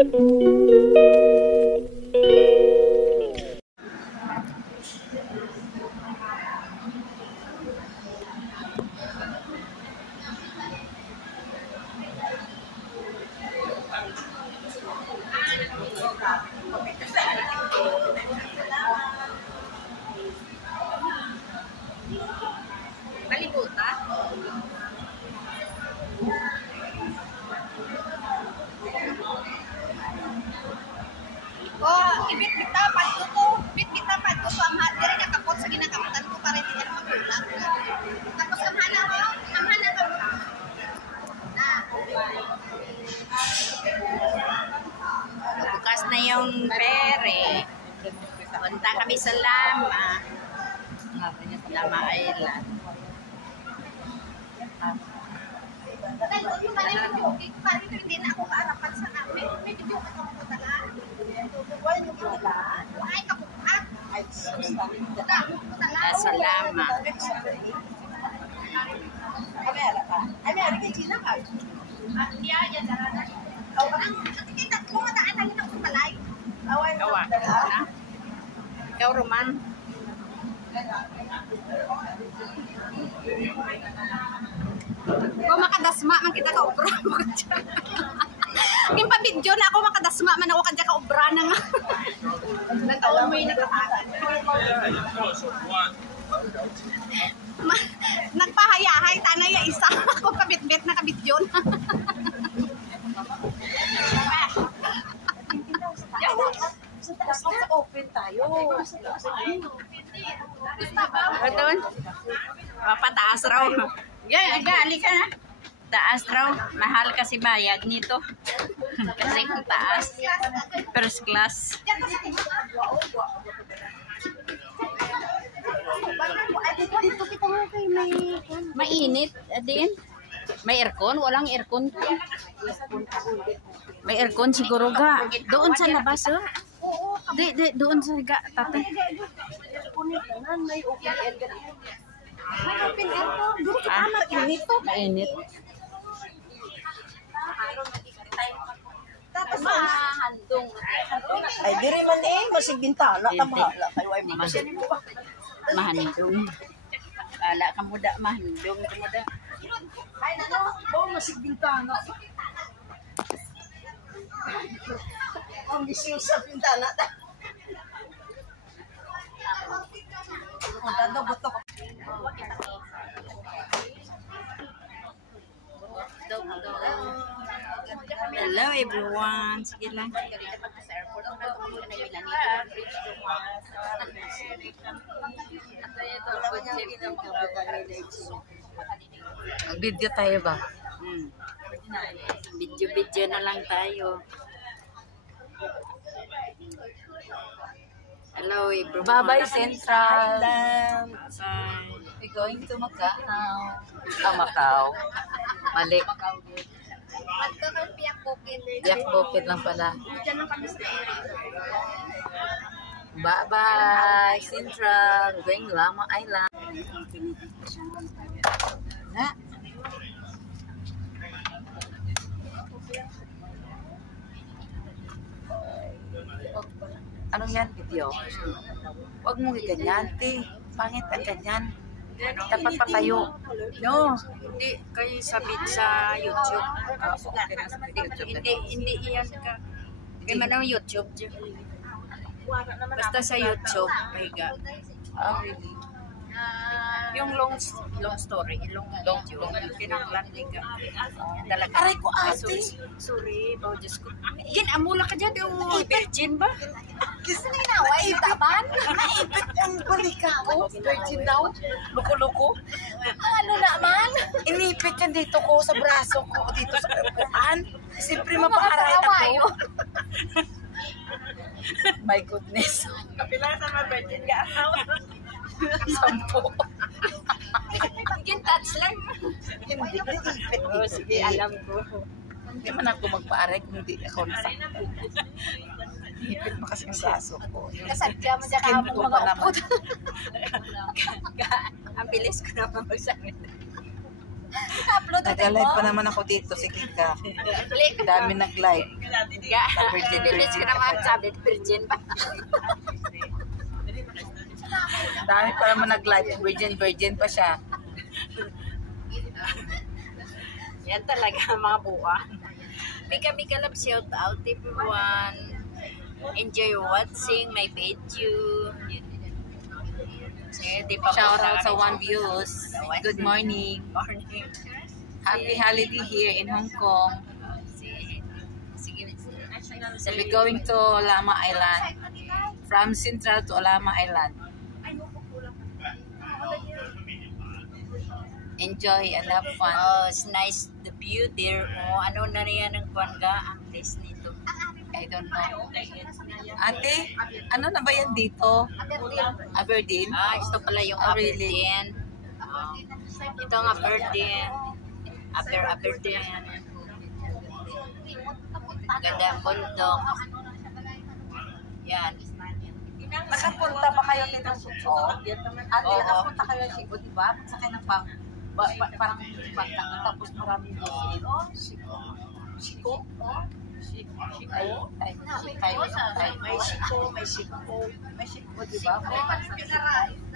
Malibutan? Oh, ibit-bita padto ko. Ibit-bita padto so ang diri nga kapot sa ginakamutan ko para hindi na magulang. Tapos ang hana ko. Bukas na yung pere. Punta kami sa Lama. Lama Island. Yung kanina yung parang hindi na ako kaarapan sa namin. May video ka ako talaga. Ay, kapukat. Nasa Lama. Ay, may ari kay Gina ka? Hindi yan. Ang kita, kumadaan lang ito kung malay. Gawa. Ikaw, Roman. Kung makadasma man kita ka obra mo kadya. Yung pa-video na ako makadasma man ako kadya ka obra na nga. Nagtaon mo yung nakatakan. Nagpahayahay tanay ya isa ako kabit-bit na kabidyo na. Open tayo. Doon? Pataas raw. Gali ka na. Taas raw. Mahal kasi bayad nito. Kasi kung taas. First class. Dito kita nga kay may... Mainit din. May aircon? Walang aircon. May aircon siguro ga. Doon sa labas oh. Doon sa ga. Tatay. May open air. May open air po. Dito kita mainit to. Mainit. Tapos mahandong. Ay, diri man masigbintana. Tamahala kayo ay Mahandong. Wala ka muda. Mahandong ka muda. Ay, masigbintana. Ang bisyo sa pintana. Ang butok. Hello everyone. Sige lang. Video tayo ba? Video na lang tayo. Hello everyone. Bye-bye Central. Bye. We're going to Macau. Macau. Mali. Biak Bukid lang pala. Bye-bye Central. We're going Lama Island. Na. Anong yan video? Huwag mong iganyan, te. Pangit ang ganyan. Dapat patayo. No, hindi kayo sabit sa YouTube. Hindi iyan ka. Kaya man ang YouTube. Basta sa YouTube, may ga. Really? Yung long story, long video. Kinaklan ni ka. Talaga. Aray ko ate. Sorry, oh Diyos ko. Ginamula ka dyan, virgin ba? Kiss me now, ay taban. Naipit ang balika ko. Virgin daw. Luko-luko. Ano naman? Inipit yan dito ko sa braso ko. Dito sa kukuan. Siyempre mapakaray ako. My goodness. Kapila sa mga virgin ka. 10. Touch lang. Hindi, ipit. Oh, sige, alam ko. Hindi man ako magpaaray kung hindi ako nasakit. Ipit mo kasi yung braso ko. Kasadya mo dyan Skin ka ko mga pa naman. upod. Ang bilis ko naman magsabi. Nag-live pa naman ako dito. Sige ka. Dami nag-live. Bilis ko naman sabi, virgin pa. Dami pa naman nag-live. Virgin pa siya. Yan talaga mga buwan. Mika love, shout out everyone. Enjoy watching my video. Shout out sa One Views. Good morning. Morning. Happy holiday here in Hong Kong. So we're going to Olama Island. From Central to Olama Island. Enjoy and have fun. Oh, it's nice the view there. Oh, ano na riyan ang kuwanga ang place nito? I don't know. Ate, ano na ba yan dito? Aberdeen? Ah, ito pala yung Oh, really? Aberdeen. Ito ang Aberdeen. Aberdeen. Ganda ang bundok. Yan. Nakapunta ba kayo dito sa Cebu? Ate, nakapunta kayo sa Cebu, di ba? Sakay ng parang bangka, tapos maraming busin. Siko? May Siko, di ba?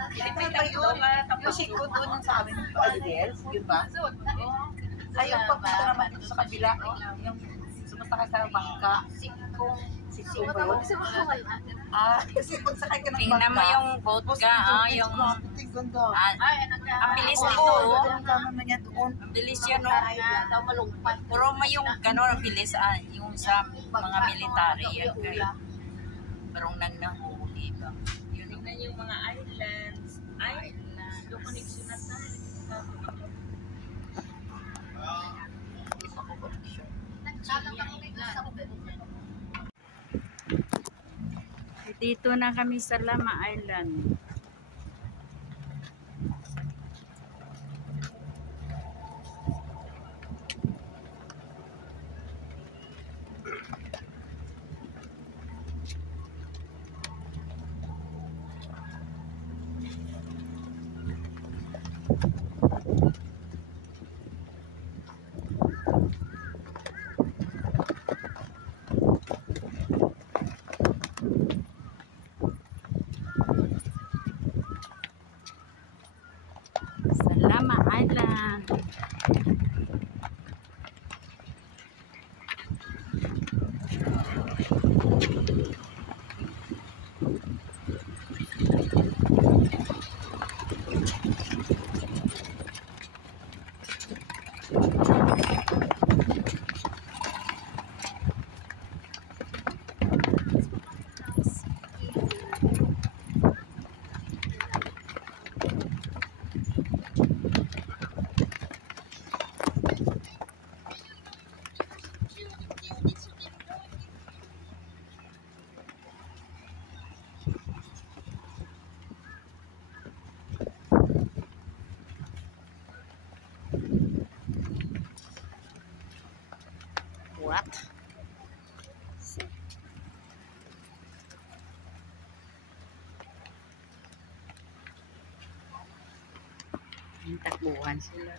Pilipin ba yun? Yung Siko doon yung sa amin, yun ba? Ayun, papunta naman dito sa kabila. Yung sumasakay sa bangka. Siko ba yun? Kasi pag sakay ka ng bangka. Tingnan mo yung boat ka, yung... Ang bilis nito, ang bilis yan, no? Puro may yung gano'n ang bilis, yung sa mga military, yan kayo. Parang nanahuli ba? Yun yung mga islands. Yung connection na tayo. Dito na kami sa Lama Island. Lama Island. What? Ang takbuhan sila.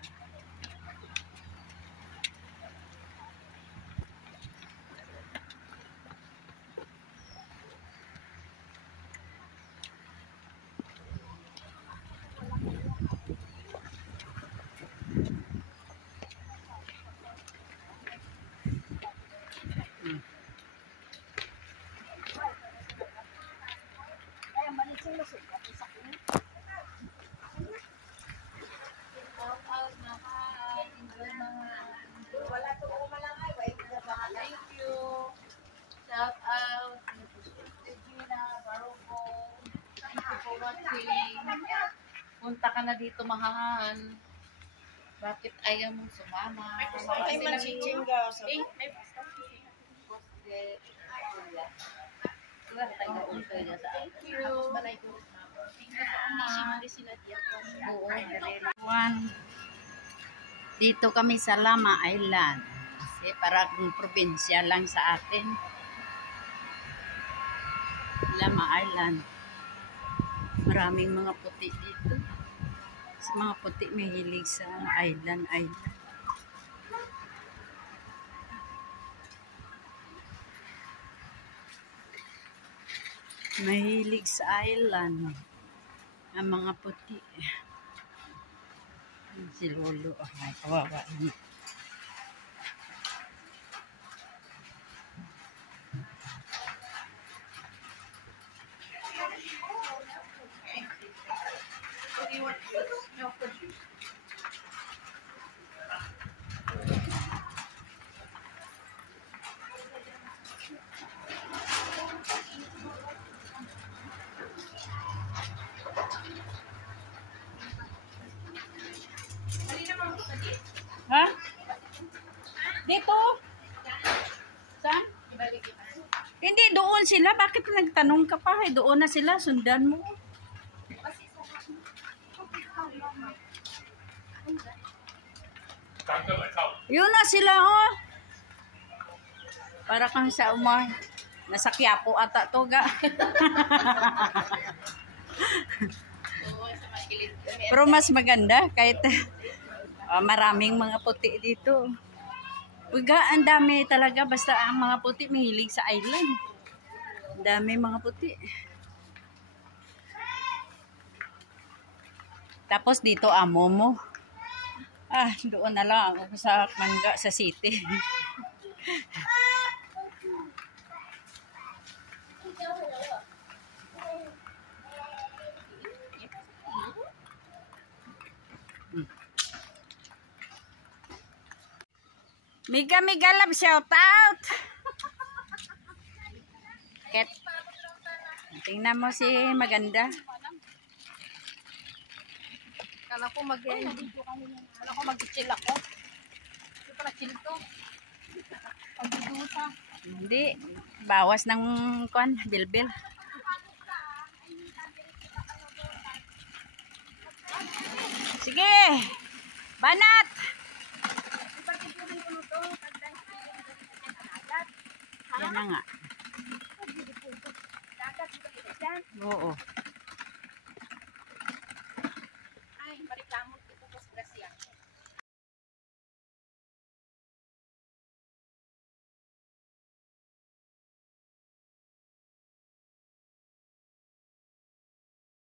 Shout out. Regina, Baruco. Thank you for watching. Punta ka na dito, mahal. Bakit ayaw mong sumama? Ay, manchichinga. Thank you. Dito kami sa Lama Island. Kasi parang probinsya lang sa atin. Lama Island. Maraming mga puti dito. Sa mga puti may hilig sa island. Mahilig sa island. Ang mga puti. Si Lolo. Ay, kawawa. Ha? Dito? Saan? Hindi, doon sila. Bakit nagtanong ka pa? Doon na sila. Sundan mo. Yun na sila, oh. Para kang sa umay. Nasa Quiapo ata to, ga. Pero mas maganda kahit maraming mga puti dito. Uga, ang dami talaga. Basta ang mga puti mahilig sa island. Ang dami mga puti. Tapos dito amo mo. Ah, doon na lang ako sa Mangga sa city. Miga love, shout out. Ket. Tingnan mo si maganda. Kala ko mag-chill ako. Hindi pala chill to. Pagdudusa. Hindi. Bawas ng kuan, bilbil. Sige. Banat. Yan na nga. Oo.